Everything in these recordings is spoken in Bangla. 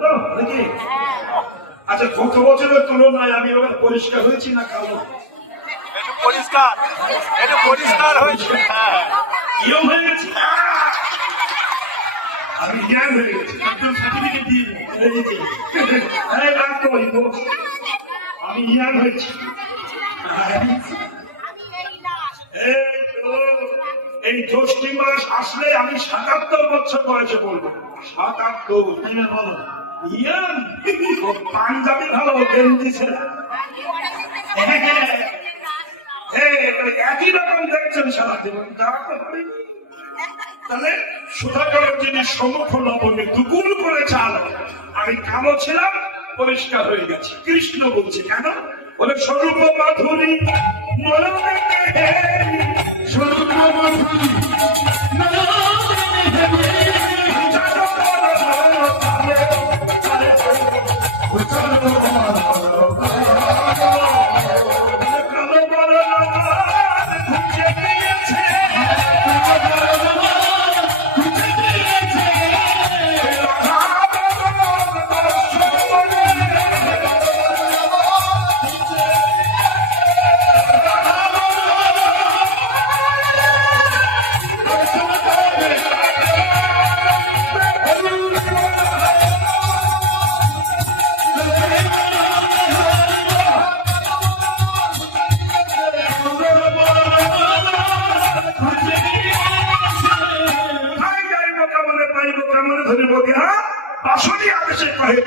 তো নাকি? আচ্ছা, গত বছরের তুলনায় আমি এবার পরিষ্কার হয়েছি না কালো? পরিষ্কার, এটা পরিষ্কার হয়েছে। ইয়ং হয়ে গেছি, আমি ইয়াং হয়ে গেছি, একদম সার্টিফিকেট দিয়ে দিয়েছি। আমি ইয়াং হয়েছি। এই জ্যৈষ্ঠী মাস আসলে আমি ৭৭ বছর বয়সে বলবো। ৭৭ বলো ইয়াং, পাঞ্জাবি ভালো গেঞ্জি ছেলে একই রকম দেখছেন সারা জীবন, যারা তো পারিনি। তাহলে সুধাকর যিনি সমুখ লবণে দুকুল করে চাল, আমি কালো ছিলাম, পরিষ্কার হয়ে গেছে। কৃষ্ণ বলছে কেন? বলে স্বরূপ মাধুরী স্বরূপ মাধুরী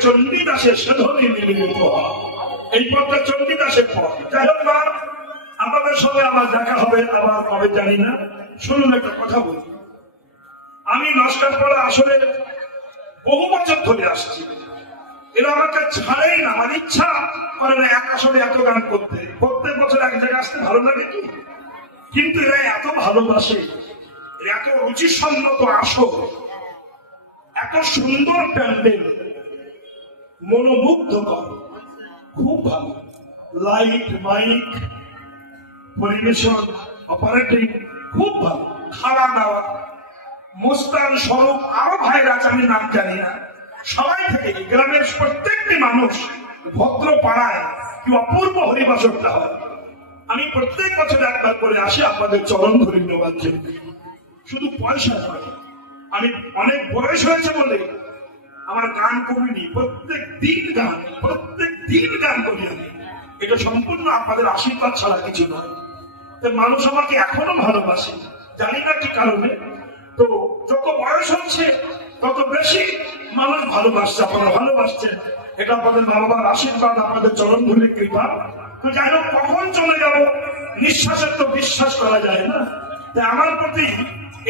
চণ্ডীদাসের সাধনে মিলিত হয়। এই পথটা চণ্ডীদাসের পথ। যাই হোক না, আপনাদের সঙ্গে আমার দেখা হবে আবার কবে জানি না। শুনুন, একটা কথা বলি। আমি নস্করপাড়া আসলে বহু বছর ধরে আসছি। এরা আমাকে ছাড়েই না, আমার ইচ্ছা করে না এক আসলে এত গান করতে। প্রত্যেক বছর এক জায়গায় আসতে ভালো লাগে কি, কিন্তু এরা এত ভালোবাসে, এত রুচিসম্মত আসো, এত সুন্দর প্যান্ডেল, মনোমুগ্ধকর, খুব ভালো লাইট মাইক পরিবেশন অপারেটিং খুব ভালো, খাওয়া দাওয়া মোস্তান স্বরূপ আরো ভাইরা আছে, আমি নাম জানি না, সবাই থেকে গ্রামের প্রত্যেকটি মানুষ ভদ্র পাড়ায় কি অপূর্ব হরিবাসরটা হয়। আমি প্রত্যেক বছর একবার করে আসি আপনাদের চরণ ধরে নেওয়ার জন্য, শুধু পয়সা নয়। আমি অনেক বয়স হয়েছে বলে আমার গান কমিনি, প্রত্যেক দিন গান করি আমি। এটা সম্পূর্ণ আপনাদের আশীর্বাদ ছাড়া কিছু নয়। মানুষ আমাকে এখনো ভালোবাসে, জানি না কি কারণে। তো যত বয়স হচ্ছে তত বেশি মানুষ ভালোবাসছে, আপনারা ভালোবাসছেন, এটা আপনাদের মা বাবার আশীর্বাদ, আপনাদের চরণ ধরে কৃপা। তো যাই হোক, কখন চলে যাব নিঃশ্বাসের তো বিশ্বাস করা যায় না। তাই আমার প্রতি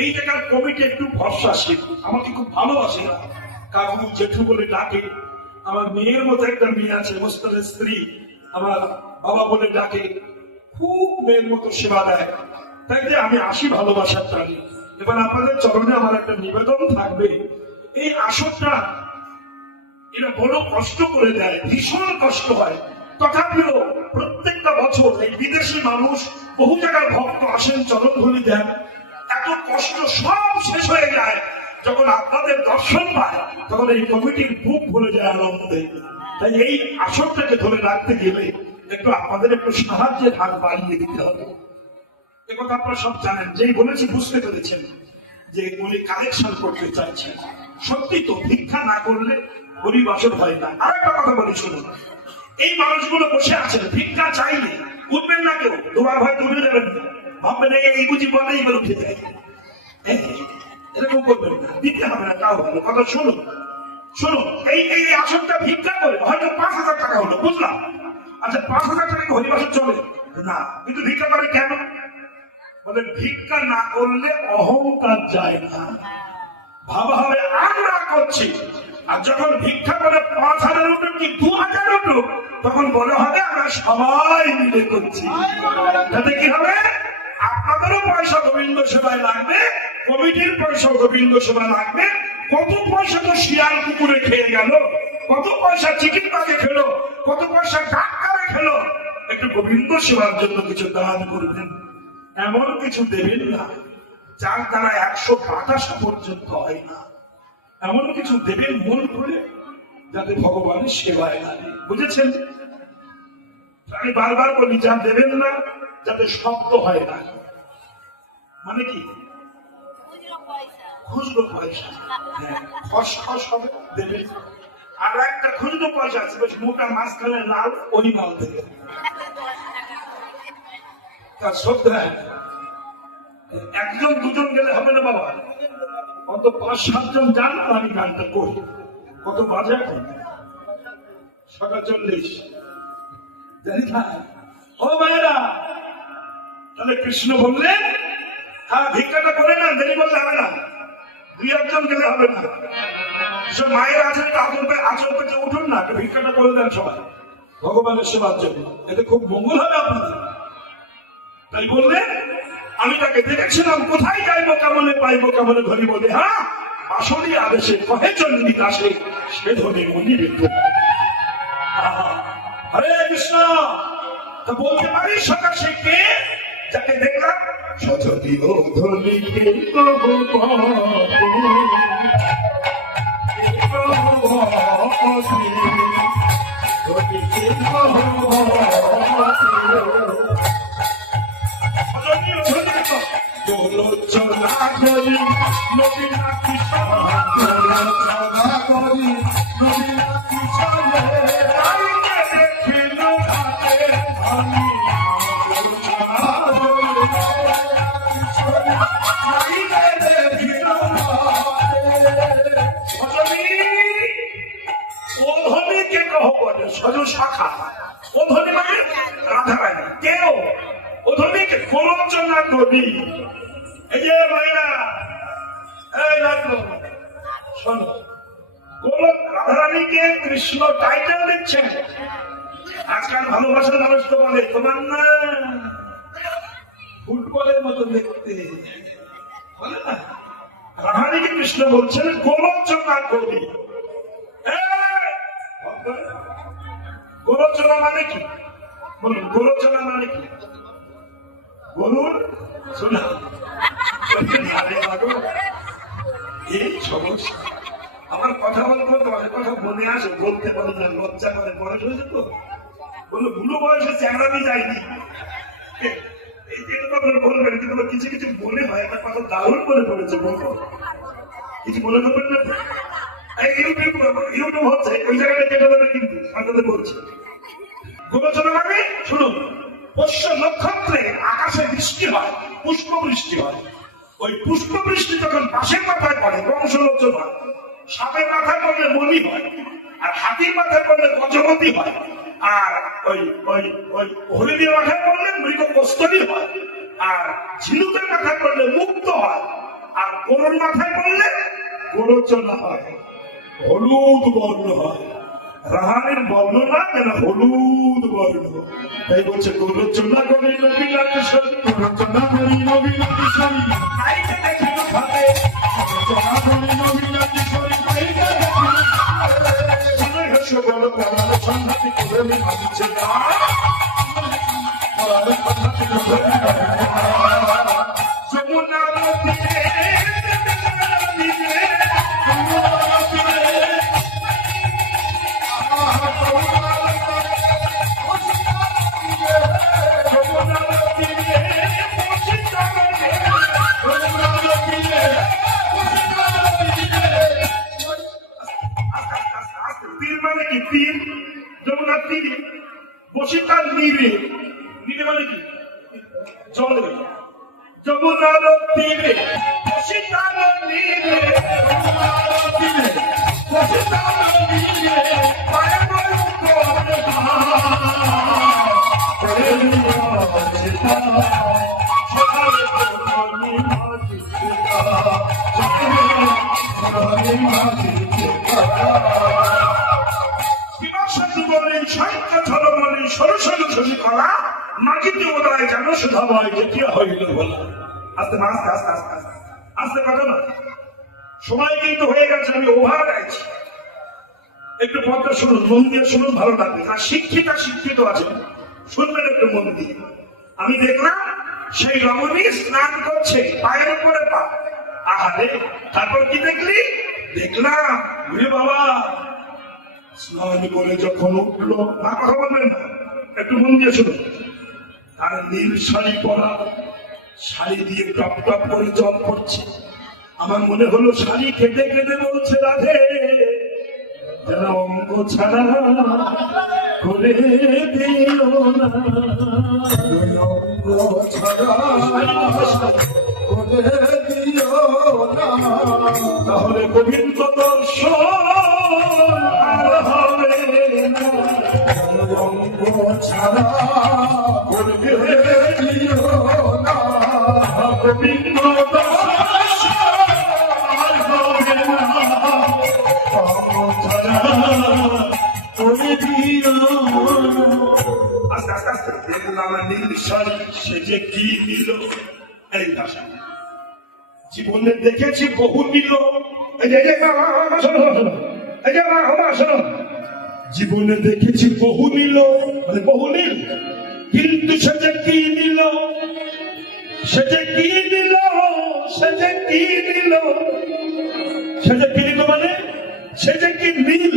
এই জায়গার কমিটি একটু ভরসাশীল, আমাকে খুব ভালোবাসে না, কাকু জেঠু বলে ডাকে। আমার মেয়ের মতো একটা মেয়ে আছে, মোস্তানের স্ত্রী, আমার বাবা বলে ডাকে, খুব মেয়ের মতো সেবা দেয়। তাই যে আমি আসি ভালোবাসার টানে। এবার আপনাদের চরণে আমার একটা নিবেদন থাকবে, এই আসরটা এরা বড় কষ্ট করে দেয়, ভীষণ কষ্ট হয়। তথাপিও প্রত্যেকটা বছর এই বিদেশি মানুষ, বহু জায়গার ভক্ত আসেন, চরণধুলি দেন, এত কষ্ট সব শেষ হয়ে যায় যখন আপনাদের দর্শন পায়, তখন এই কমিটির বুক ভরে যায় আনন্দে। তাই এই আসরটাকে ধরে রাখতে গেলে একটু আপনাদের একটু সাহায্যের হাত বাড়িয়ে দিতে হবে। একথা আপনারা সব জানেন, যেই বলেছি বুঝতে পেরেছেন যে উনি কালেকশন করতে চাইছেন। সত্যি তো, ভিক্ষা না করলে হরিবাসর হয় না। আর একটা কথা বলি শুনুন, এই মানুষগুলো বসে আছেন, ভিক্ষা চাইলে উঠবেন না কেউ, তোমার ভয় তুলে যাবেন না, ভাববেন এই বুঝি বলে এইবার উঠে যায়, এরকম করবেন না, দিতে হবে না, তাও ভালো কথা। শুনুন শুনুন, এই আসনটা ভিক্ষা করে হয়তো ৫,০০০ টাকা হলো, বুঝলাম। আচ্ছা, ৫,০০০ টাকা হরিবাসর চলে না, কিন্তু ভিক্ষা করে কেন? বলে ভিক্ষা না করলে অহংকার যায় না, ভাবা হবে আমরা করছি। আর যখন ভিক্ষা করে ৫,০০০ উঠুক কি ২,০০০ উঠুক, তখন বলে হবে আমরা সবাই মিলে করছি। তাতে কি হবে? আপনাদেরও পয়সা গোবিন্দ সেবায় লাগবে, কমিটির পয়সা গোবিন্দ সেবা লাগবে। কত পয়সা তো শিয়াল কুকুরে খেয়ে গেল, কত পয়সা চিকেন বাগে খেলো, কত পয়সা ডাক্তারে খেলো। একটু গোবিন্দ সেবার জন্য কিছু দান করবেন, এমন কিছু দেবেন না যার দ্বারা ১২৫ পর্যন্ত হয় না, এমন কিছু দেবেন মন করে, যাতে ভগবানের সেবায় লাগে। বুঝেছেন? আমি বারবার বলি, যা দেবেন না যাতে শব্দ হয় না। মানে কি? খুচরো পয়সা, হ্যাঁ, খসখস হবে দেবেন। আর একটা খুচরো পয়সা আছে, বেশ মোটা মাঝখানে লাল, ওই মাল থেকে তার শ্রদ্ধা। একজন দুজন গেলে হবে না বাবা, অত 5-7 জন যান আর আমি গানটা করি। কত বাজে এখন? 7:40। জানি না ও মায়েরা, তাহলে কৃষ্ণ বললেন হ্যাঁ ভিক্ষাটা করে না, দেরি বললে হবে না, 2-1 জন গেলে হবে না। সব মায়ের আছেন, আচর পেতে উঠুন না, ভিক্ষাটা করে দেন সবাই ভগবানের সেবার জন্য, এতে খুব মঙ্গল হবে আপনাদের। তাই বললেন, আমি তাকে দেখেছিলাম, কোথায় যাইবো কেমনে পাইবো কেমনে ধরিব দেহা, আসলে আদেশে কহে চন্ডী দাসে সে ধরে মনি বিদ্যুৎ। হরে কৃষ্ণ। তা বলতে পারিস সকাশে কে যাকে দেখলাম? সতী ও ধনিকে চলা করি নদী নাকি চলা করি নদী নাকি চলে দেখিল ঘাটে আমি অধনীকে কহ বলে সজ শাখা। অধনী মানে রাধারানী। কেউ অধনীকে গোলোচনা নদী। এই যে ভাইরা, এই লাগলো শোনো, রাধারানীকে কৃষ্ণ টাইটেল দিচ্ছেন। আজকাল ভালোবাসার মানুষ তো বলে তোমার না ফুটবলের মতো দেখতে, বলে না? রাধারানীকে কৃষ্ণ বলছেন গোলোচনা কবি। গোলোচনা মানে কি বলুন? গোলোচনা মানে কি বলুন? শোনা এই সমস্যা। আমার কথা বলতে বলতে অনেক কথা মনে আসে, বলতে পারি না, লজ্জা করে। বয়স হয়েছে তো, বললো বুড়ো বয়সে চ্যাংড়ামি যায়নি। এই যে আপনার বলবেন, কিন্তু কিছু কিছু মনে হয়, একটা কথা দারুণ মনে পড়েছে, বলবো কিছু মনে করবেন না? ইউটিউব হচ্ছে, ওই জায়গাটা কেটে দেবে কিন্তু আপনাদের বলছি। গোলোচনা মানে শুনুন, পোষ্য নক্ষত্রে আকাশে বৃষ্টি হয়, পুষ্প বৃষ্টি হয়। ওই পুষ্প বৃষ্টি যখন পাশের মাথায় পড়ে বংশলোচন হয়, সাপের মাথায় পড়লে মনি হয়, আর হাতির মাথায় পড়লে গজপতি হয়, আর ওই ওই ওই হরিণীর মাথায় পড়লে মৃগ কস্তরী হয়, আর ঝিনুকের মাথায় পড়লে মুক্ত হয়, আর গরুর মাথায় পড়লে গোলোচনা হয়, হলুদ বর্ণ হয়। রাহানের বর্ণ না যেন হলুদ বর্ণ। তাই বলছে গোলোচনা করি নবীনা কিশোরী, গোলোচনা করি নবীনা কিশোরী, তাইকে দেখিল ভাবে, গোলোচনা করি নবীনা কিশোরী, তাইকে দেখিল ভাবে। হেসে বল প্রাণ সন্ধাতি করে ভাবিছে না, প্রাণ সন্ধাতি করে যমুনা নদীতে যমুনার তীরে বসিতার নীরে, নীরে মানে কি জলে, যমুনার তীরে বসিতার নীরে, যমুনার তীরে বসিতার নীরে, পায়ে বড় করে সকালে তুমি মাঝি সরস্বতী কলা মাটিতে ওদায় যেন সুধা বয় দেখিয়া হইল বলা। আস্তে আস্তে আস্তে আস্তে আস্তে আস্তে কথা না, সময় কিন্তু হয়ে গেছে, আমি ওভার গাইছি। একটু পথটা শুনুন, মন দিয়ে শুনুন, ভালো লাগবে। আর শিক্ষিতা শিক্ষিত আছেন, শুনবেন একটু মন দিয়ে। আমি দেখলাম সেই রমণী স্নান করছে, পায়ের উপরে পা। আহারে, তারপর কি দেখলি? দেখলাম বাবা স্নান করে যখন উঠলো, না কথা বলবেন না, একটু মন দিয়ে শুনুন। আর নীল শাড়ি পরা, শাড়ি দিয়ে টপ টপ করে জল পড়ছে। আমার মনে হলো শাড়ি কেটে কেটে বলছে, রাধে যেন অঙ্গ ছাড়া করে দিও না, অঙ্গ ছাড়া করে দিও না, তাহলে গোবিন্দ দর্শন আর হবে না, অঙ্গ ছাড়া করে দিও না, গোবিন্দ দর্শন আর হবে না, অঙ্গ ছাড়া করে দিও না। আস্তে আস্তে আস্তে দেখলাম নীল শাড়ি সেজে কি নিল এই ভাষা। জীবনে দেখেছি বহু নীল, এই যে মা শোনো, এই যে মা শোনো, জীবনে দেখেছি বহু নীল, মানে বহু নীল, কিন্তু সেজে কি নিল, সেজে কি নিল, সেজে কি নিল, সেজে কি নিল মানে সেজে কি নীল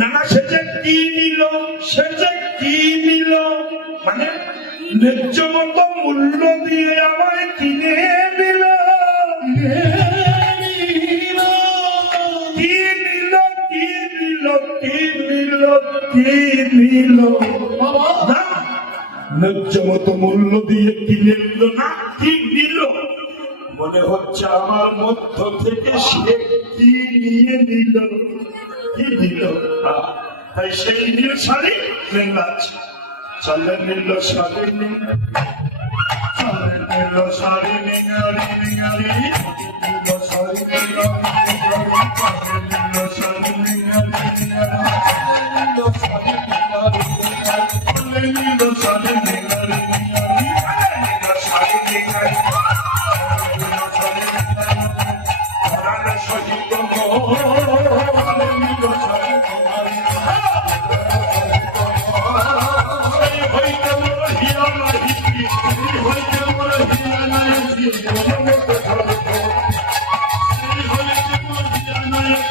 না, সেজে কি নিল, সেজে কি নিল মানে ন্যায্য মতো মূল্য দিয়ে আমায় কিনে দিল, কি নিল, কি নিল, কি নিল, কি নিল না, ন্যায্য মতো মূল্য দিয়ে কিনে নিল না, কি নিল, মনে হচ্ছে আমার মধ্য থেকে সে কি নিয়ে নিল, কি দিল। তাই সেই নীল শাড়ি মেঘনাথ চলে নীল শাড়ি, চলে নীল শাড়ি নিঙারি নিঙারি, নীল শাড়ি নিঙারি নিঙারি, নীল শাড়ি নিঙারি নিঙারি, নীল শাড়ি নিঙারি নিঙারি, নীল শাড়ি নিঙারি নিঙারি, নীল শাড়ি নিঙারি, নীল শাড়ি নিঙারি, ধরার সহিত মোহ, নীল শাড়ি নিঙারি, হইতে মোর হিয়া নাহি, হইতে মোর হিয়া নাহি, মনমতে ধরে, হইতে মোর হিয়া নাহি,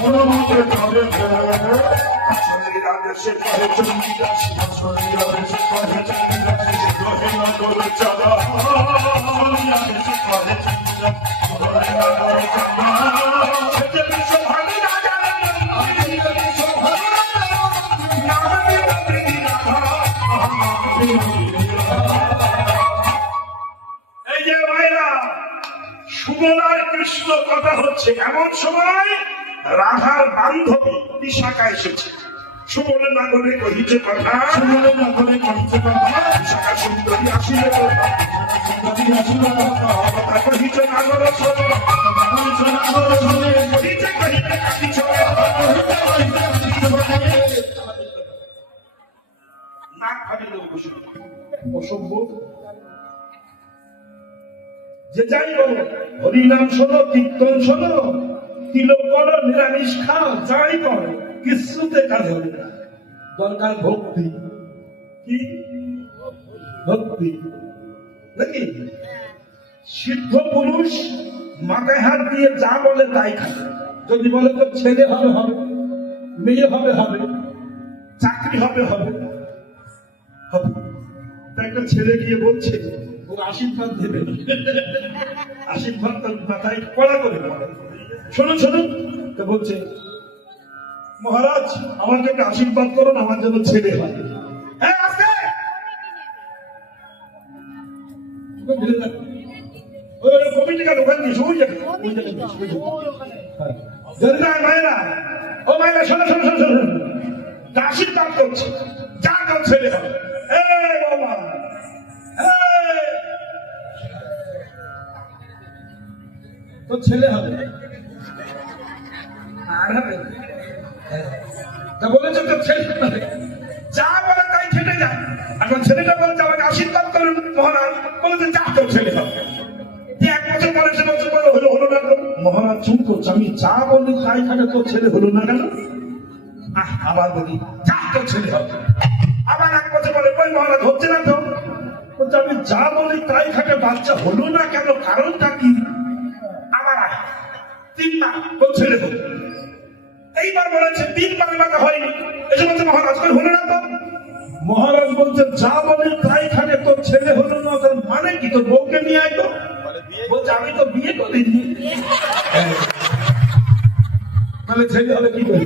মনমতে ধরে, শরীরা দেশে কহে চন্ডিদাস, শরীরা দেশে কহে চন্ডিদাস, রহে না তোর চাঁদা, শরীরা দেশে কহে চন্ডিদাস, রহে না তোর চাঁদা, সেজে বিশ্ব ভাবি না জানে না, সেজে বিশ্ব ভাবি না জানে না, নাম বিরোধী রাধা, এই যে ভাইরা সুমনার কৃষ্ণ কথা হচ্ছে, এমন সময় রাধার বান্ধবী বিশাখা এসেছে। সুমনের নাগরে কহিছে কথা, সুমনের নাগরে কহিছে কথা, বিশাখা সুন্দরী আসিলে কথা, সুন্দরী আসিলে কথা, কথা কহিছে নাগর শোনে, কহিছে নাগর শোনে, কহিছে কহিতে কাটি ছড়ে, কহিতে কহিতে কাটি ছড়ে, নাক ফাটিয়ে দেবো বসে, অসভ্য। যে যাই বলো, হরিনাম শোনো, কীর্তন শোনো, তিলক করো, নিরামিষ খাও, যাই করো, কিছুতে কাজ হবে না, দরকার ভক্তি। কি ভক্তি নাকি? সিদ্ধ পুরুষ মাথায় হাত দিয়ে যা বলে তাই খাবে। যদি বলে তো ছেলে হবে হবে, মেয়ে হবে হবে, চাকরি হবে হবে হবে, একটা ছেলে গিয়ে বলছে ও আশীর্বাদ দেবে, আশীর্বাদ তার মাথায় কড়া করে পড়ে। শোনো শোনো, তো বলছে মহারাজ আমাকে একটা আশীর্বাদ করুন, আমার জন্য ছেলে হয়। হ্যাঁ আছে, কমিটি কাজ ওখানে দিয়েছে, ওই জায়গায়, ওই জায়গায় যদি না মায়েরা, ও মায়েরা শোনো শোনো শোনো শোনো, আশীর্বাদ করছে, যা কেউ ছেলে হবে। বাবা তো ছেলে হবে আর হবে, তা বলেছে তো ছেলে হবে, যা বলে তাই ছেলে যায়। এখন ছেলেটা বলছে আমাকে আশীর্বাদ করুন মহারাজ, বলেছে যা কেউ ছেলে হবে। এক বছর পরে, সে বছর পরে হলো হলো না, মহারাজ চুপ করছে, আমি যা বলি তাই খাটে, তোর ছেলে হলো না কেন? আবার বলি যা কেউ ছেলে হবে। আবার এক বছর পরে কই মহারাজ হচ্ছে না তো, বলছে আমি যা বলি তাই খাটে, বাচ্চা হলো না কেন, কারণটা কি? আবার 3 বার ছেলে হলো। এইবার বলেছে 3 বার মহারাজ বলছেন যা বলে তাই খানে, তোর ছেলে হলো না, তার মানে কি? তোর বউকে নিয়ে আয় তো। বলছে আমি তো বিয়ে করিনি। তাহলে ছেলে হবে কি করে?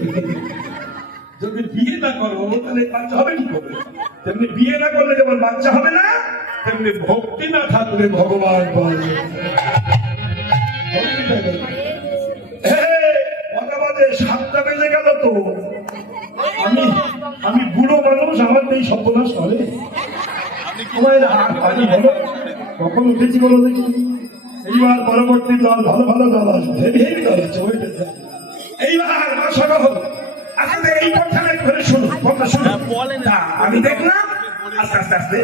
যদি বিয়ে না করো তাহলে বাচ্চা হবে কি করে? তেমনি বিয়ে না করলে যেমন বাচ্চা হবে না, তেমনি ভক্তি না থাকলে ভগবান পাবে। বাদে 7টা বেজে গেল তো। আমি বুড়ো মানুষ, আমার এই সর্বনাশ হবে। কখন উঠেছি বলো দেখি? এইবার পরবর্তী দল, ভালো ভালো দল আসবে, হেভি হেভি দল আছে। এইবার বাসনা হলো আসলে এই কথাটা ধরে শুনো, কথা শুনো। আমি দেখলাম আস্তে আস্তে আস্তে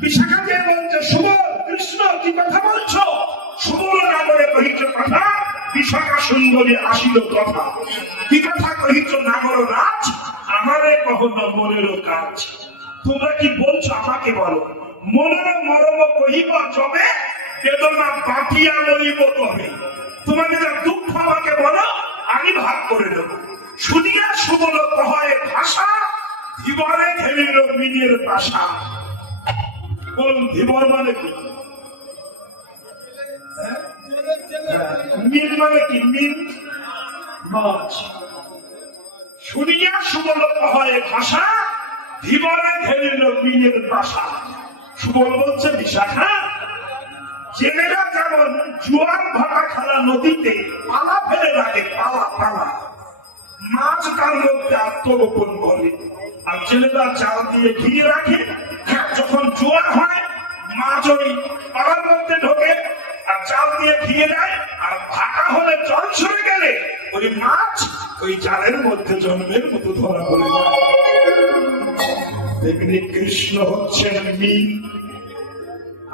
বিশাখা দিয়ে বলছে, সুবল কৃষ্ণ কি কথা বলছো? সুবল নাগরে কহিছ কথা, বিশাখা সুন্দরী আসিল কথা। কি কথা কহিছ নাগর রাজ, আমারে কখনো মনেরও কাজ। তোমরা কি বলছো আমাকে বলো। মনের মরম কহিব যবে, বেদনা বাটিয়া লইব তবে। তোমাকে যা দুঃখ আমাকে বলো, আমি ভাগ করে দেবো। শুনিয়া সুবল কহে ভাষা, ধীবরে ঘেলিল মিনের বাসা। বলুন ধীবর মানে কি? মিন মানে কি? মিন মাছ। শুনিয়া সুবল কহে ভাষা, ধীবরে ঘেলিল মিনের বাসা। সুবল বলছে বিশাখা, জেলেরা যেমন জোয়ার ভাটা খেলা নদীতে পালা ফেলে রাখে, পালা পালা, মাছ তার মধ্যে আত্মগোপন করে, আর ছেলেরা জাল দিয়ে ঘিরে রাখে। যখন জোয়ার হয় মাছ ওই পালার মধ্যে ঢোকে আর জাল দিয়ে ঘিরে দেয়, আর ভাটা হলে জল সরে গেলে ওই মাছ ওই জালের মধ্যে জন্মের মতো ধরা পড়ে যায়। তেমনি কৃষ্ণ হচ্ছেন মিন,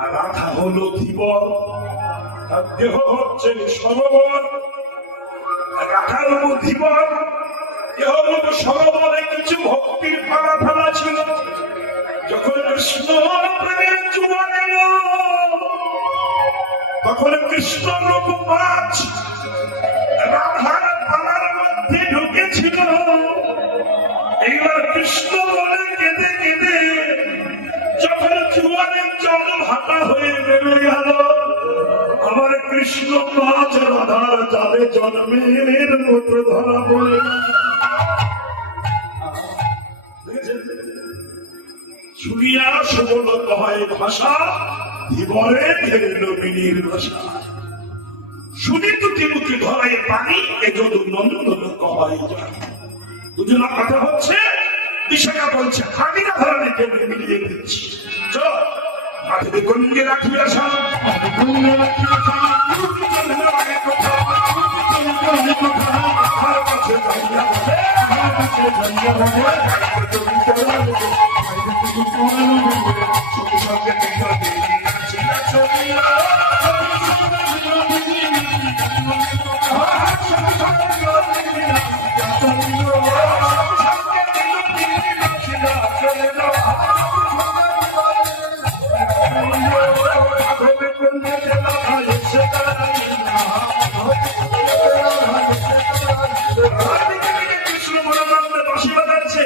আর রাধা হলো ধীবর। তার দেহ হচ্ছে সরোবর, রাখার মতো ধীবর। দেহ মতো সরোবরে কিছু ভক্তির পালা ফেলা ছিল। যখন কৃষ্ণ প্রেমের জোয়ার এলো, তখন কৃষ্ণ রূপ মাছ রাধার পালার মধ্যে ঢুকেছিল। এইবার কৃষ্ণ বলে কেঁদে কেঁদে যখন জোয়ারের জল ভাটা হয়ে নেমে গেল, আমার কৃষ্ণ মাছ রাধার জালে জন্মের মতো ধরা পড়ে। শুনিয়া সুবল কহে ভাষা, ধীবরে ঘেরিল মিনির ভাষা। শুনি দুটি মুখে ধরাই পানি, এ যদু নন্দন কহাই যায়। দুজনের কথা হচ্ছে। বিশাখা বলছে আমি না ধরনের কেমন মিলিয়ে দিচ্ছি। চল মাঠে গঙ্গে রাখবি আসা, কৃষ্ণ মনোনন্দে বাঁশি বাজাচ্ছে।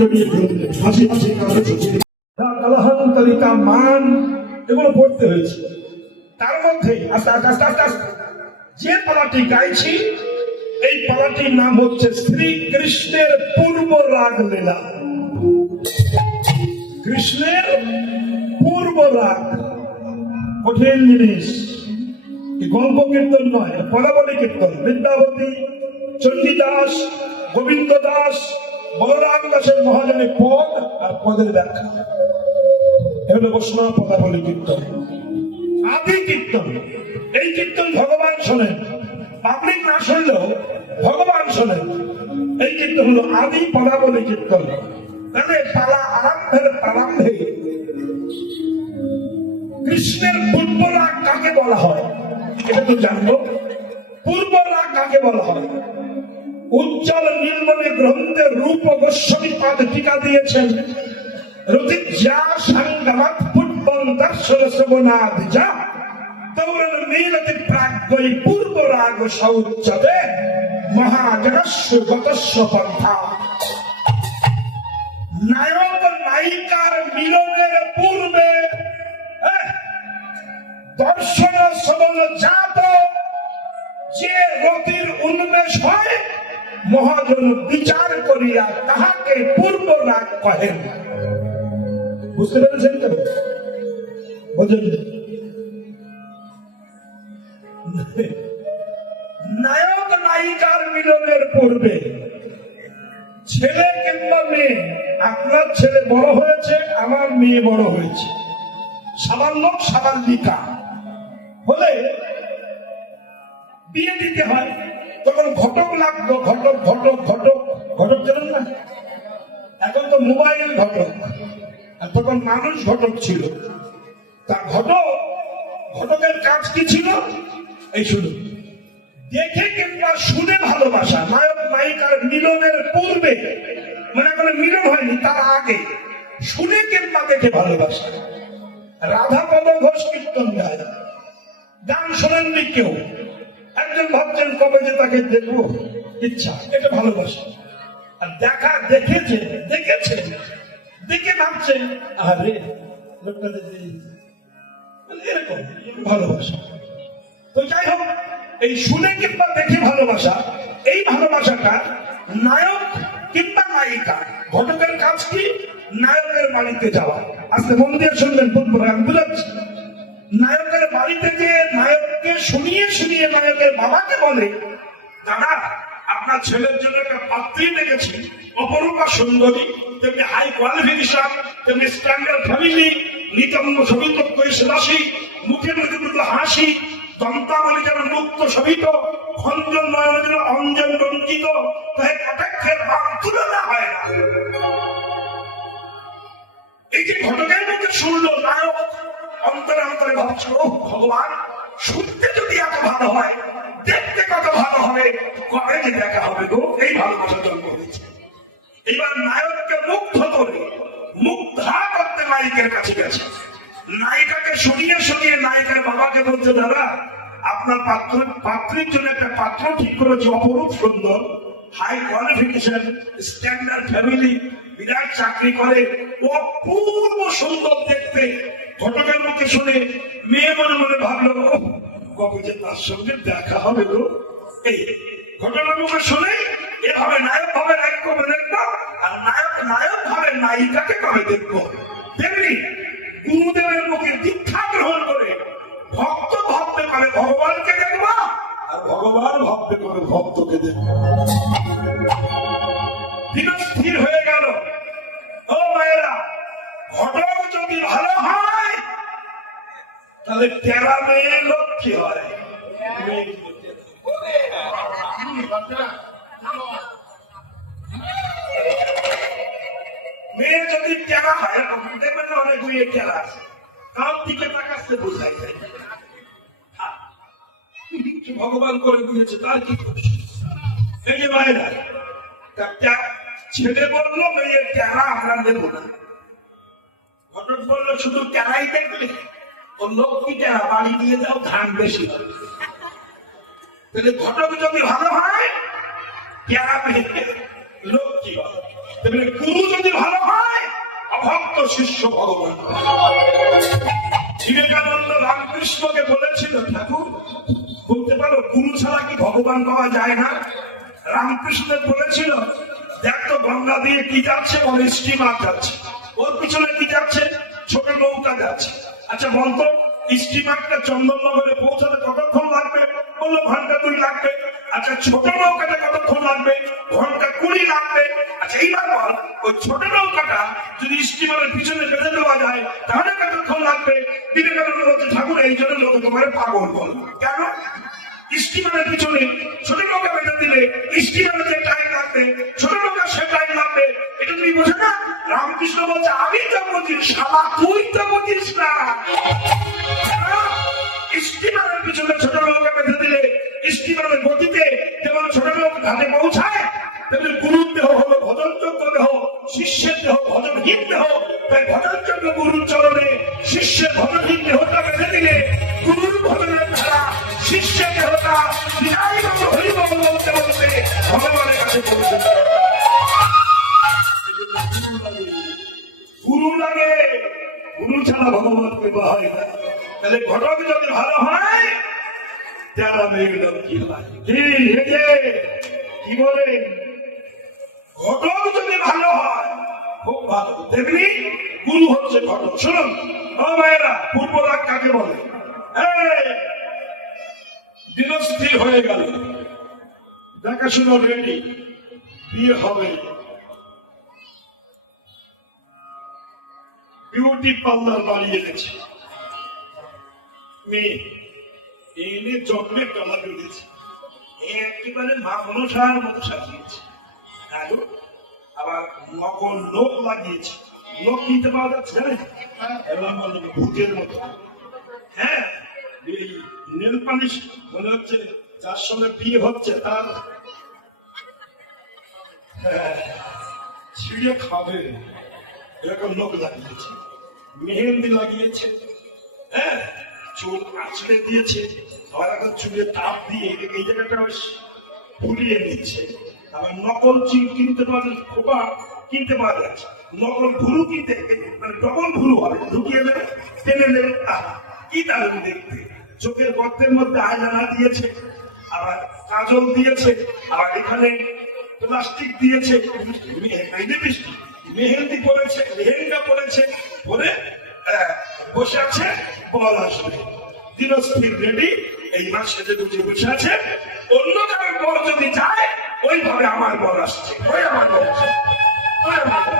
জড়িয়ে ধরলেন, হাসি হাসি কারণে কালাহান্তরিকা মান এগুলো পড়তে হয়েছে। তার মধ্যে আস্তে আস্তে আস্তে আস্তে আস্তে যে পালাটি গাইছি এই পালাটির নাম হচ্ছে শ্রীকৃষ্ণের পূর্ব রাগ লীলা। কৃষ্ণের পূর্ব রাগ কঠিন জিনিস, গল্প কীর্তন নয়, পদাবলী কীর্তন। বৃন্দাবতী, চণ্ডীদাস, গোবিন্দ দাস, বলরাম দাসের মহাজনের পদ আর পদের ব্যাখ্যা এগুলো বৈষ্ণব পদাবলী কীর্তন, আদি কীর্তন। এই কীর্তন ভগবান শোনেন, পাবলিক না শুনলেও ভগবান শোনেন। এই কীর্তন হলো আদি পদাবলী কীর্তন। তাহলে পালা আরম্ভে কৃষ্ণের পূর্ব রাগ কাকে বলা হয় এটা তো জানবো। পূর্ব রাগ কাকে বলা হয়? উজ্জ্বল নীলমণি গ্রন্থে রূপ গোস্বামী পাদ টিকা দিয়েছেন। রতিজ্ঞা সংগমাৎ পূর্বং দর্শন শ্রবণাদিজা তৌরণ নীলতি প্রাজ্ঞৈ পূর্ব রাগ সৌচ্যতে মহাজগস্য গতস্য পন্থা। নায়ক নায়িকার মিলনের পূর্বে দর্শন শ্রবণ জাত যে রতির উন্মেষ হয় মহাজন বিচার করিয়া তাহাকে পূর্ব রাগ কহেন। বুঝতে পেরেছেন তো? বোঝেন? নায়ক নায়িকার মিলনের পূর্বে ছেলে কিংবা মেয়ে, আপনার ছেলে বড় হয়েছে, আমার মেয়ে বড় হয়েছে, সামান্য সামান্যিকা হলে বিয়ে দিতে হয়, তখন ঘটক লাগতো। ঘটক ঘটক ঘটক ঘটক জানেন না? এখন তো মোবাইল ঘটক, আর তখন মানুষ ঘটক ছিল। তা ঘটকের কাজ কি ছিল? এই শুনুন, দেখে কিংবা শুনে ভালোবাসা। নায়ক নায়িকার মিলনের পূর্বে, মনে করে মিলন হয়নি, তার আগে শুনে কিংবা দেখে ভালোবাসা। রাধা পদ ঘোষ কীর্তন গায়, গান শোনেননি কেউ, একজন ভাবছেন কবে যে তাকে দেখবো, ইচ্ছা, এটা ভালোবাসা। আর দেখা দেখে ভাবছে আরে লোকটা এরকম ভালোবাসা। তো যাই হোক, এই শুনে কিংবা দেখে ভালোবাসা, এই ভালোবাসাটা নায়ক কিংবা নায়িকা, ঘটকের কাজ কি? নায়কের বাড়িতে যাওয়া। আজকে মন দিয়ে শুনবেন, আমি বুঝাচ্ছি। নায়কের বাড়িতে গিয়ে নায়ককে শুনিয়ে শুনিয়ে নায়কের বাবাকে বলে, দাদা আপনার ছেলের জন্য একটা পাত্রী দেখেছি, অপরূপা সুন্দরী, তেমনি হাই কোয়ালিফিকেশন, তেমনি স্ট্যান্ডার্ড ফ্যামিলি, নিতম্ব সবিত কৈশবাসী, মুখে মৃদু মৃদু হাসি, দন্তাবলী যেন মুক্ত শোভিত, খঞ্জন নয়ন যেন অঞ্জন রঞ্জিত, তাই কটাক্ষের ভাব তুলনা হয় না। এই যে ঘটকের মধ্যে শুনলো, নায়ক অন্তরে অন্তরে ভাবছে, ও ভগবান, শুনতে যদি এত ভালো হয়, দেখতে কত ভালো হবে, কবে যে দেখা হবে গো। এই ভালোবাসা জন্ম হয়েছে। এবার নায়ককে মুগ্ধা করতে নায়িকের কাছে গেছে। নায়িকাকে শুনিয়ে শুনিয়ে নায়িকার বাবাকে বলছে, দাদা আপনার পাত্রের জন্য একটা পাত্র ঠিক করেছে, অপরূপ সুন্দর, হাই কোয়ালিফিকেশন, স্ট্যান্ডার্ড ফ্যামিলি, বিরাট চাকরি করে, অপূর্ব সুন্দর দেখতে। ঘটকের মুখে শুনে মেয়ে মনে মনে ভাবলো, কবে যে তার সঙ্গে দেখা হবে গো। এই ঘটনার মুখে শুনে এভাবে নায়ক ভাবে কবে দেখবো, আর নায়ক ভাবে নায়িকাকে কবে দেখবো। তেমনি গুরুদেবের মুখে দীক্ষা গ্রহণ করে ভক্ত ভাবতে পারে ভগবানকে দেখবো, আর ভগবান ভাবতে পারে ভক্তকে দেখবো। স্থির হয়ে গেল। ও মায়েরা, ঘটক যদি ভালো হয় তাহলে তেরা মেয়ে লক্ষ্মী হয়। মেয়ে যদি তেরা হয়, দেখবেন না অনেক মেয়ে তেরা আছে, কার দিকে তাকাচ্ছে বোঝাই যায়। ভগবান করে দিয়েছে, তার কি করছে? এই যে মায়েরা, ছেলে বললো মেয়ের তেরা আমরা নেবো না। ঘটক বললো শুধু তেরাই দেখলে, ও লক্ষ্মী তেরা বাড়ি দিয়ে যাও, ধান বেশি হবে। তাহলে ঘটক যদি ভালো হয়, তেরা মেয়ে লক্ষ্মী হয়। তেমনি গুরু যদি ভালো হয়, অভক্ত শিষ্য ভগবান। বিবেকানন্দ রামকৃষ্ণকে বলেছিল, ঠাকুর বলতে পারো গুরু ছাড়া কি ভগবান পাওয়া যায় না? রামকৃষ্ণ বলেছিল, দেখ তো গঙ্গা দিয়ে কি যাচ্ছে, বলে স্টিমার যাচ্ছে। ওর পিছনে কি যাচ্ছে? ছোট নৌকা যাচ্ছে। আচ্ছা বলতো, স্টিমারটা চন্দননগরে পৌঁছাতে কতক্ষণ লাগবে? বললো ঘন্টা 2 লাগবে। আচ্ছা ছোট নৌকাটা কতক্ষণ লাগবে? ঘন্টা 20 লাগবে। আচ্ছা এইবার বল, ওই ছোট নৌকাটা যদি স্টিমারের পিছনে বেঁধে দেওয়া যায় তাহলে কতক্ষণ লাগবে? বিবেকানন্দ বলছে, ঠাকুর এই জন্য লোকে তোমার পাগল বল। কেন? স্টিমারের পিছনে ছোট নৌকা বেঁধে দিলে স্টিমারের যে টাইম লাগবে, ছোট নৌকা সে টাইম লাগবে। এটা তুমি বোঝো না? রামকৃষ্ণ বলছে, আমি তো বুঝি, শালা তুই তো বুঝিস না। স্টিমারের পিছনে ছোট নৌকা বেঁধে দিলে স্টিমারের গতিতে যেমন ছোট নৌকা ঘাটে পৌঁছায়, তেমনি গুরুর দেহ হলো ভজনযোগ্য দেহ, শিষ্যের দেহ ভজনহীন দেহ। তাই ভজনযোগ্য গুরুর চরণে শিষ্যের ভজনহীন দেহটা বেঁধে দিলে গুরুর ভজনের ধারা শিষ্যের দেহটা বিদায় হরিবল বলতে বলতে ভগবানের কাছে পৌঁছে যায়। গুরু লাগে, গুরু ছাড়া ভগবানকে পাওয়া হয় না। তাহলে ঘটক যদি ভালো হয়, যারা মেয়েগুলো কি হয়, কি বলে, ঘটক যদি ভালো হয় খুব ভালো। তেমনি গুরু হচ্ছে ঘটক। শুনুন ও মায়েরা, পূর্বরাগ কাকে বলে? দিনস্থির হয়ে গেল, দেখাশুনো রেডি, বিয়ে হবে, বিউটি পার্লার বাড়িয়ে গেছে, মেয়ে এনে জন্মের তলা বেঁধেছে, একেবারে মা মনসার মতো সাজিয়েছে। আবার নকল লোক লাগিয়েছে। লোক কিনতে পাওয়া যাচ্ছে ভূতের মতো। হ্যাঁ, এই নেল পালিশ মনে হচ্ছে যার সঙ্গে বিয়ে হচ্ছে তার ছিঁড়ে খাবে, এরকম লোক লাগিয়েছে। মেহেন্দি লাগিয়েছে, হ্যাঁ, চুল আছড়ে দিয়েছে, আবার এখন চুলে তাপ দিয়ে এই জায়গাটা ফুলিয়ে নিচ্ছে। আবার নকল চুল কিনতে পাওয়া যাচ্ছে, খোপা কিনতে পাওয়া যাচ্ছে। নকল ভুরু কিনতে, মানে ডবল ভুরু হবে, ঢুকিয়ে দেবে, টেনে দেবে, কি দারুণ দেখতে। চোখের গর্তের মধ্যে আয়লানা দিয়েছে, আবার কাজল দিয়েছে, আবার এখানে প্লাস্টিক দিয়েছে, মেহেন্দি পরেছে, লেহেঙ্গা পরেছে, পরে বসে আছে, বল আসবে, দিনস্থির রেডি, এই মাস সেজে গুছিয়ে বসে আছে। অন্য কারোর বর যদি যায়, ওইভাবে আমার বর আসছে, ওই আমার বর আসছে, ওই আমার বর।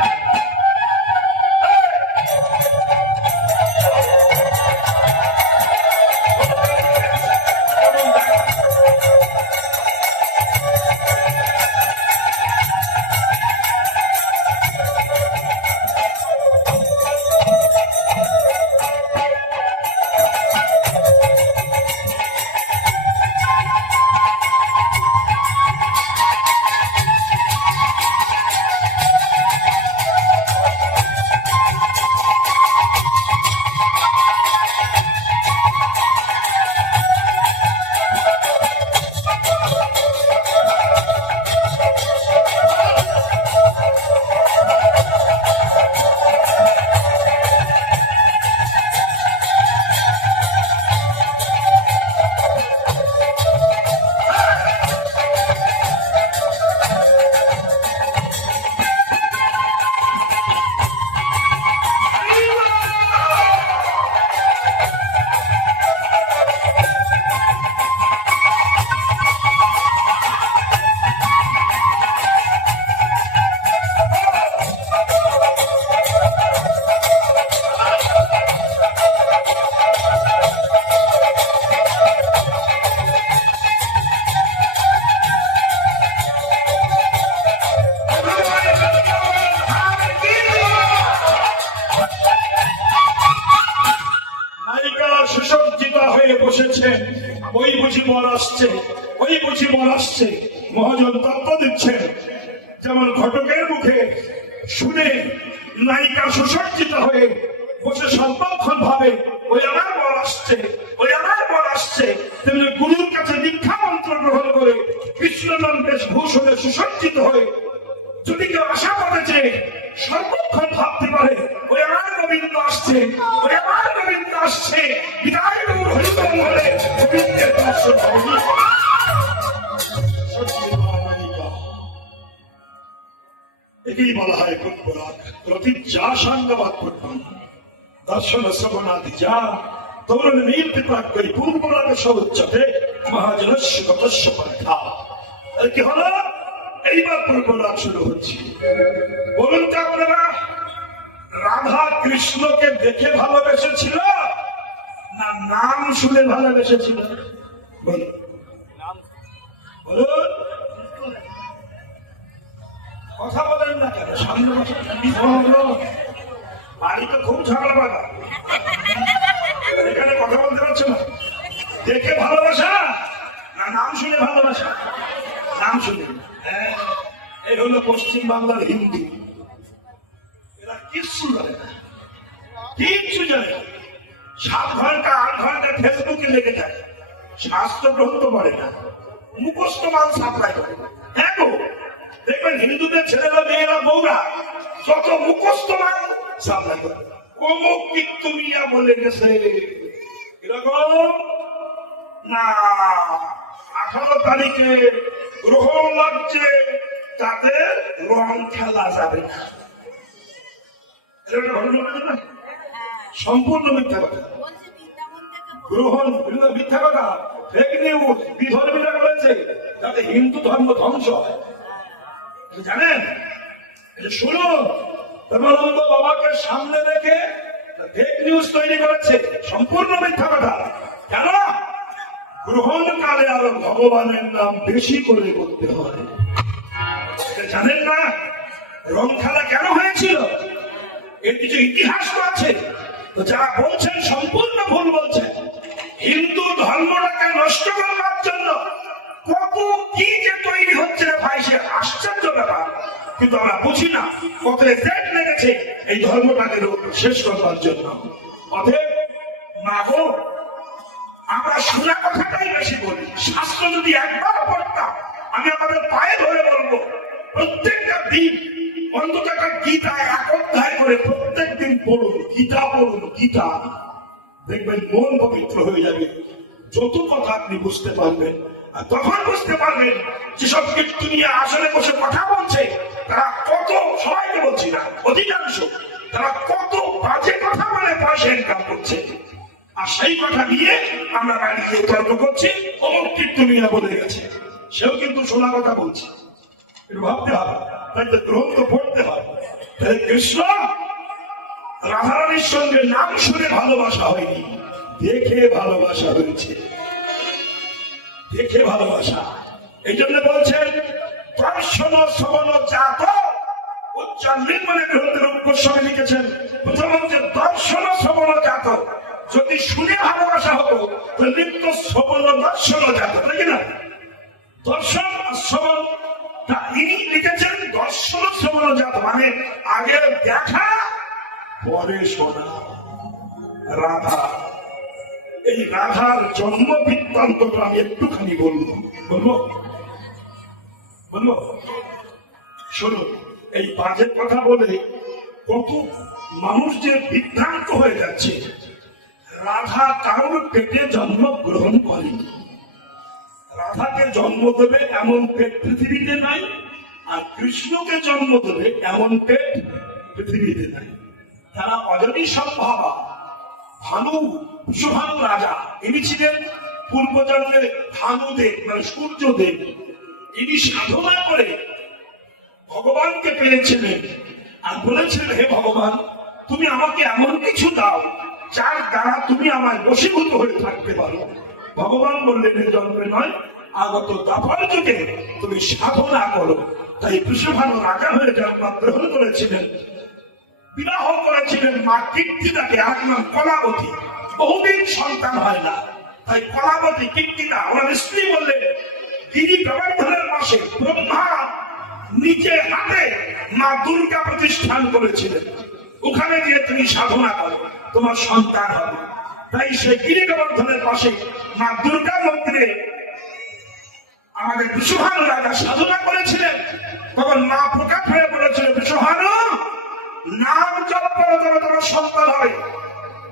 বসেছেন, ওই বুঝি বর আসছে, ওই বুঝি বর আসছে। মহাজন তত্ত্ব দিচ্ছেন, যেমন ঘটকের মুখে শুনে নায়িকা সুসজ্জিত হয়ে বসে সর্বক্ষণ ভাবে ওই আমার বর আসছে, ওই আমার বর আসছে, তেমনি গুরুর কাছে দীক্ষা মন্ত্র গ্রহণ করে কৃষ্ণনন্দ বেশভূষণে সুসজ্জিত হয়ে যদি কেউ আশা করেছে কাছে বিদায় গৌর হরিবল বলে গোবিন্দের দর্শন হয়নি। সত্যি মহামানিকা, একেই বলা হয় পুষ্পরাগ প্রতিজ্ঞা সাঙ্গবাদ করতাম দর্শন শ্রবণাদি যা তরুণ নীতি প্রাগ করি পূর্বরাগ সৌচ্চতে মহাজনস্য গতস্য পন্থা। কি হলো? এইবার পূর্বরাগ শুরু হচ্ছে। বলুন তো আপনারা, রাধা কৃষ্ণকে দেখে ভালোবেসেছিল না নাম শুনে ভালোবেসেছিল? বলুন বলুন, কথা বলেন না কেন? সামনে বাড়ি তো খুব ঝগড়া বাধা, এখানে কথা বলতে পারছো না। দেখে ভালোবাসা না নাম শুনে ভালোবাসা? নাম শুনে। এই হলো পশ্চিম বাংলার হিন্দু, এরা কিচ্ছু জানে না, কিচ্ছু জানে না। 7 ঘন্টা 8 ঘন্টা ফেসবুকে লেগে যায়, শাস্ত্র গ্রহণ করে না, মুখস্থ মাল সাপ্লাই করে। হ্যাঁ গো, দেখবেন হিন্দুদের ছেলেরা মেয়েরা বউরা যত মুখস্থ মাল সাপ্লাই করে। অমুক কীর্তনিয়া বলে গেছে এরকম না, 18 তারিখে গ্রহণ লাগছে, তাতে রং খেলা যাবে না। সম্পূর্ণ মিথ্যা কথা। গ্রহণ মিথ্যা কথা, ফেক নিউজ, বিধর্মীরা বলেছে যাতে হিন্দু ধর্ম ধ্বংস হয়। জানেন, শুনুন, প্রেমানন্দ বাবাকে সামনে রেখে ফেক নিউজ তৈরি করেছে, সম্পূর্ণ মিথ্যা কথা। কেন? গ্রহণকালে আরো ভগবানের নাম বেশি করে করতে হয়। জানেন না রং খেলা কেন হয়েছিল? এর কিছু ইতিহাস তো আছে। তো যারা বলছেন সম্পূর্ণ ভুল বলছেন। হিন্দু ধর্মটাকে নষ্ট করার জন্য কত কি যে তৈরি হচ্ছে ভাই, সে আশ্চর্য ব্যাপার। কিন্তু আমরা বুঝি না কত এফেক্ট লেগেছে এই ধর্মটাকে শেষ করবার জন্য। অতএব না গো, আমরা শোনা কথাটাই বেশি বলি। শাস্ত্র যদি একবার পড়তাম, আমি আমাদের পায়ে ধরে বলবো প্রত্যেকটা দিন অন্তত একটা গীতা 1 অধ্যায় করে প্রত্যেক দিন পড়ুন, গীতা পড়ুন, গীতা। দেখবেন মন পবিত্র হয়ে যাবে। যত কথা আপনি বুঝতে পারবেন, আর তখন বুঝতে পারবেন যেসব কীর্তনিয়া আসলে বসে কথা বলছে তারা কত, সবাইকে বলছি না, অধিকাংশ তারা কত বাজে কথা বলে পয়সা ইনকাম করছে। আর সেই কথা নিয়ে আমরা বাইরে গিয়ে তর্ক করছি, অমুক কীর্তনিয়া বলে গেছে, সেও কিন্তু শোনা কথা বলছে। একটু ভাবতে হবে, তাই তো গ্রন্থ পড়তে হবে। তাই কৃষ্ণ রাধারানীর সঙ্গে নাম শুনে ভালোবাসা হয়নি, দেখে ভালোবাসা হয়েছে, দেখে ভালোবাসা। এই জন্য বলছেন দর্শন শ্রবণ জাত উচ্চারণ মানে গ্রন্থের উপসর্গে লিখেছেন প্রথম হচ্ছে দর্শন শ্রবণ জাত। যদি শুনে ভালোবাসা হতো তো নিত্য শ্রবণ দর্শন জাত, তাই না? দর্শন আর শ্রবণ, তা ইনি লিখেছেন দর্শন শ্রবণ জাত, মানে আগে দেখা পরে শোনা। রাধা, এই রাধার জন্ম বৃত্তান্তটা আমি একটুখানি বলবো। শুনুন, এই বাজে কথা বলে কত মানুষ যে বিভ্রান্ত হয়ে যাচ্ছে। রাধা কারোর পেটে জন্ম গ্রহণ করেনি। রাধাকে জন্ম দেবে এমন পেট পৃথিবীতে নাই, আর কৃষ্ণকে জন্ম দেবে এমন পেট পৃথিবীতে নাই। তারা অজনী সম্ভাবা। ভানু, সুভানু রাজা, ইনি ছিলেন পূর্বজন্মে ভানুদেব, মানে সূর্যদেব। ইনি সাধনা করে ভগবানকে পেয়েছিলেন আর বলেছিলেন, হে ভগবান, তুমি আমাকে এমন কিছু দাও যার দ্বারা তুমি আমায় বশীভূত হয়ে থাকতে পারো। ভগবান বললেন, এই জন্মে নয়, আগত দ্বাপর যুগে তুমি সাধনা করো। তাই বৃষভানু রাজা হয়ে জন্মগ্রহণ করেছিলেন, বিবাহ করেছিলেন মা কীর্তিদাকে, আর নাম কলাবতী। বহুদিন সন্তান হয় না, তাই কলাবতী কীর্তিদা ওনার স্ত্রী বললেন, গিরি গোবর্ধনের মাসে ব্রহ্মা নিজে হাতে মা দুর্গা প্রতিষ্ঠান করেছিলেন, ওখানে গিয়ে তুমি সাধনা করো, তোমার সন্তান হবে। তাই সেই গিরি গোবর্ধনের পাশে মা দুর্গা মন্দিরে আমাদের বৃষভানু রাজা সাধনা করেছিলেন। তখন মা প্রকাশ হয়ে বলেছিল, বৃষভানু, নাম জপ করো, তবে তোমার সন্তান হবে।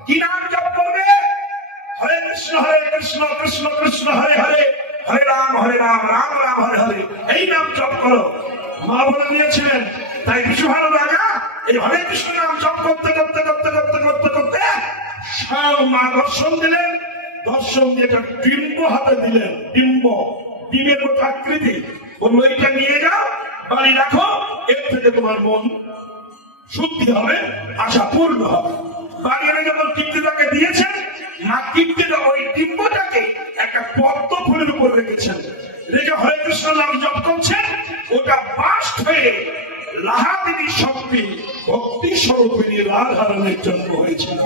কি নাম জপ করবে? কৃষ্ণ কৃষ্ণ কৃষ্ণ হরে হরে, হরে রাম রাম রাম হরে হরে, এই নাম জপ করো। মা বলে দিয়েছিলেন। তাই বিশ্বভানু রাজা এই হরে কৃষ্ণ নাম জপ করতে করতে করতে করতে করতে করতে স্বয়ং মা দর্শন দিলেন। দর্শন দিয়ে একটা ডিম্ব হাতে দিলেন। ডিমের মতো আকৃতি। বললো এইটা নিয়ে যাও, বাড়ি রাখো, এর থেকে তোমার মন শুদ্ধি হবে, আশা পূর্ণ হবে। বাড়ি এনে যখন কীর্তিদাকে দিয়েছেন, মা কীর্তিদা ওই ডিম্বটাকে একটা পদ্ম ফুলের উপর রেখেছেন। রেখে হরে কৃষ্ণ নাম জপ করছেন। ওটা বাস্ট হয়ে রাহাদিনী শক্তি ভক্তি স্বরূপিণী রাধারণের জন্ম হয়েছিল।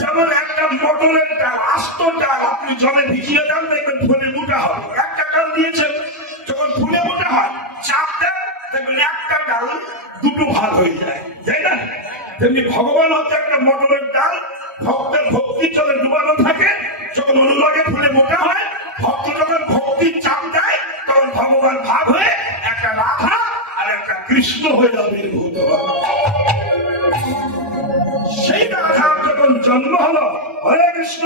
যেমন একটা মটরের ডাল, আস্ত ডাল আপনি জলে ভিজিয়ে দেন, দেখবেন ফুলে মোটা হবে। একটা ডাল দিয়েছেন, যখন ফুলে মোটা হয়, চাপ দেন, দেখবেন একটা ডাল দুটো ভাগ হয়ে যায়, তাই না? তেমনি ভগবান হচ্ছে একটা মটরের ডাল, ভক্তের ভক্তি চলে ডুবানো থাকে। যখন অনুরাগে ফুলে মোটা হয়, ভক্ত যখন ভক্তির চাপ দেয়, তখন ভগবান ভাগ হয়ে একটা রাধা আর একটা কৃষ্ণ হয়ে আবির্ভূত হয়। সেই রাধার যখন জন্ম হলো, হরে কৃষ্ণ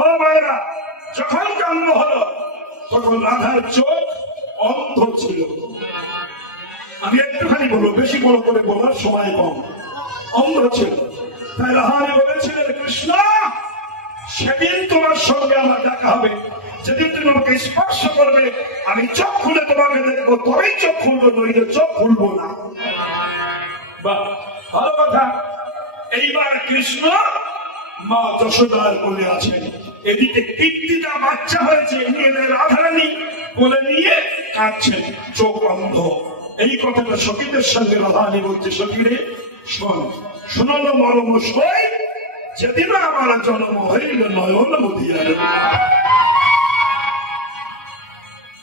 ও মায়েরা, যখন জন্ম হলো তখন রাধার চোখ অন্ধ ছিল। আমি একটুখানি বলবো, বেশি বড় করে বলার সময় কম। অন্ধ ছিল। তাই রাধারানী বলেছিলেন, কৃষ্ণ সেদিন তোমার সঙ্গে আমার দেখা হবে, যেদিন তুমি আমাকে স্পর্শ করবে, আমি চোখ খুলে তোমাকে দেখবো, তবেই চোখ খুলবো, নইলে চোখ খুলবো না। বাহ, ভালো কথা। এইবার কৃষ্ণ মা যশোদার কোলে আছেন, এদিকে কীর্তিদা বাচ্চা হয়েছে, নিয়ে রাধারানী কোলে নিয়ে কাঁদছেন, চোখ অন্ধ। এই কথাটা সখীদের সঙ্গে রাধারানী বলছে, সখীরে শোন, শুনল মরম সই, যেদিন আমার জন্ম হইল নয়ন মদিয়ার।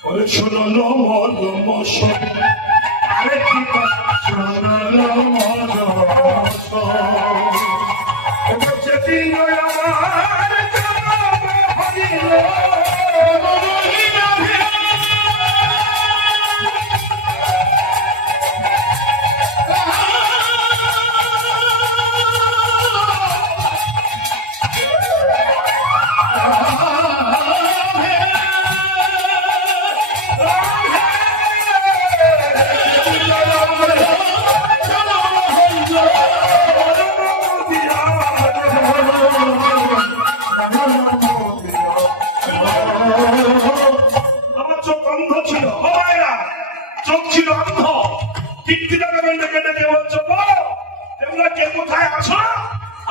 বলে শুনল মরম সই, আরেকটি শুনল মরম সই, যেদিন আমার জন্ম হইল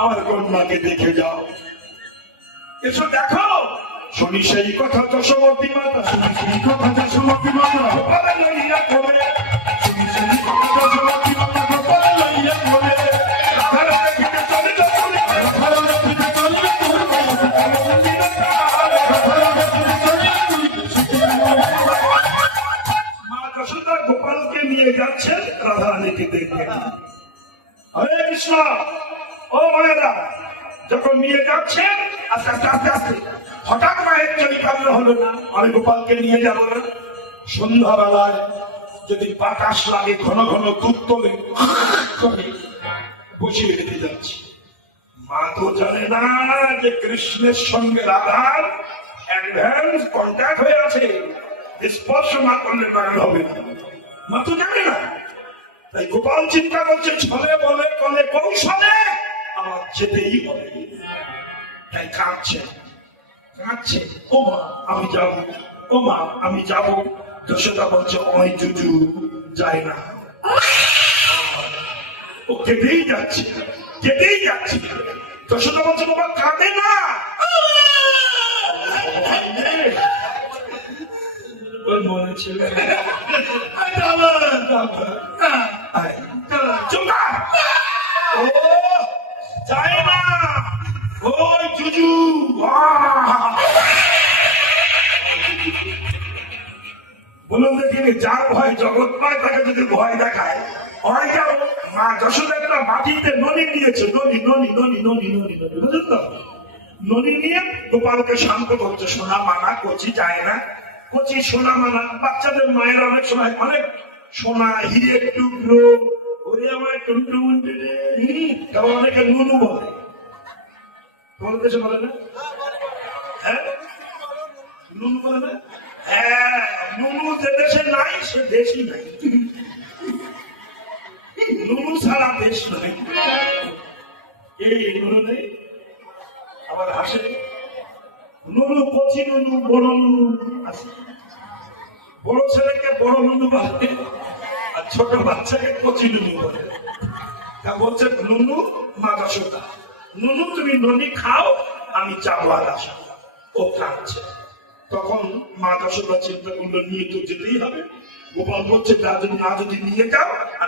আমার কন্যাকে দেখে যাও, এসো দেখো। শুনি সেই কথা যশোমতী মাতা, শুনি সেই কথা যশোমতী মাতা, গোপালে লইয়া কোলে, শুনি সেই কথা যশোমতী মাতা, গোপালে লইয়া কোলে, রাধার দেখিতে চলিল চলে, রাধার দেখিতে চলিল চলে, মা যশোদা গোপালকে নিয়ে যাচ্ছেন রাধারানীকে দেখতে। হরে কৃষ্ণ ও মায়েরা, যখন নিয়ে যাচ্ছেন আস্তে আস্তে আস্তে আস্তে, হঠাৎ মায়ের চরিতার্থ হলো না, আমি গোপালকে নিয়ে যাবো না। সন্ধ্যাবেলায় যদি বাতাস লাগে, ঘন ঘন দুধ তোলে, বসিয়ে রেখে যাচ্ছি। মা তো জানে না যে কৃষ্ণের সঙ্গে রাধার অ্যাডভান্স কন্ট্যাক্ট হয়ে আছে, স্পর্শ না করলে কারণ হবে না, মা তো জানে না। তাই গোপাল চিন্তা করছে, ছলে বলে কলে কৌশলে আমার যেতেই হবে। তাই কাঁদছে কাঁদছে, ও মা আমি যাব, ও মা আমি যাব। যশোদা বলছে, ওই জুজু যায় না, ও কেঁদেই যাচ্ছে কেঁদেই যাচ্ছে। যশোদা বলছে, বাবা কাঁদে না। ওর মনে ছিল ও যায় না, ওই জুজু। বলুন দেখিনি, যার ভয় জগৎ পায় তাকে যদি ভয় দেখায়, ভয় যাও। মা যশোদা একটা মাটিতে ননি নিয়েছে, ননি ননি ননি ননি ননি ননি, বুঝলেন তো? ননি নিয়ে গোপালকে শান্ত করছে, সোনা মানা কচি যায় না, কচি সোনা মানা। বাচ্চাদের মায়ের অনেক সময় অনেক সোনা হিরের টুকরো, ওরে আমার টুনটুন, অনেকে নুনু বলে, তোমাদের দেশে বলে না? হ্যাঁ, নুনু বলে না? হ্যাঁ, নুনু যে দেশে নাই সে দেশই নাই। নুনু ছাড়া দেশ নাই। এই নুনু নেই, আবার হাসে। নুনু, কচি নুনু, বড় নুনু আছে। বড় ছেলেকে বড় নুনু বলে, আর ছোট বাচ্চাকে কচি নুনু বলে। তা বলছে নুনু মাদাসোদা, নুনু তুমি ননি খাও, আমি যাবো আদাসা। ও কাঁদছে। তখন মাদাসোদা চিন্তা করলো নিয়ে তো যেতেই হবে। গোপাল বলছে না যদি নিয়ে যাও আমি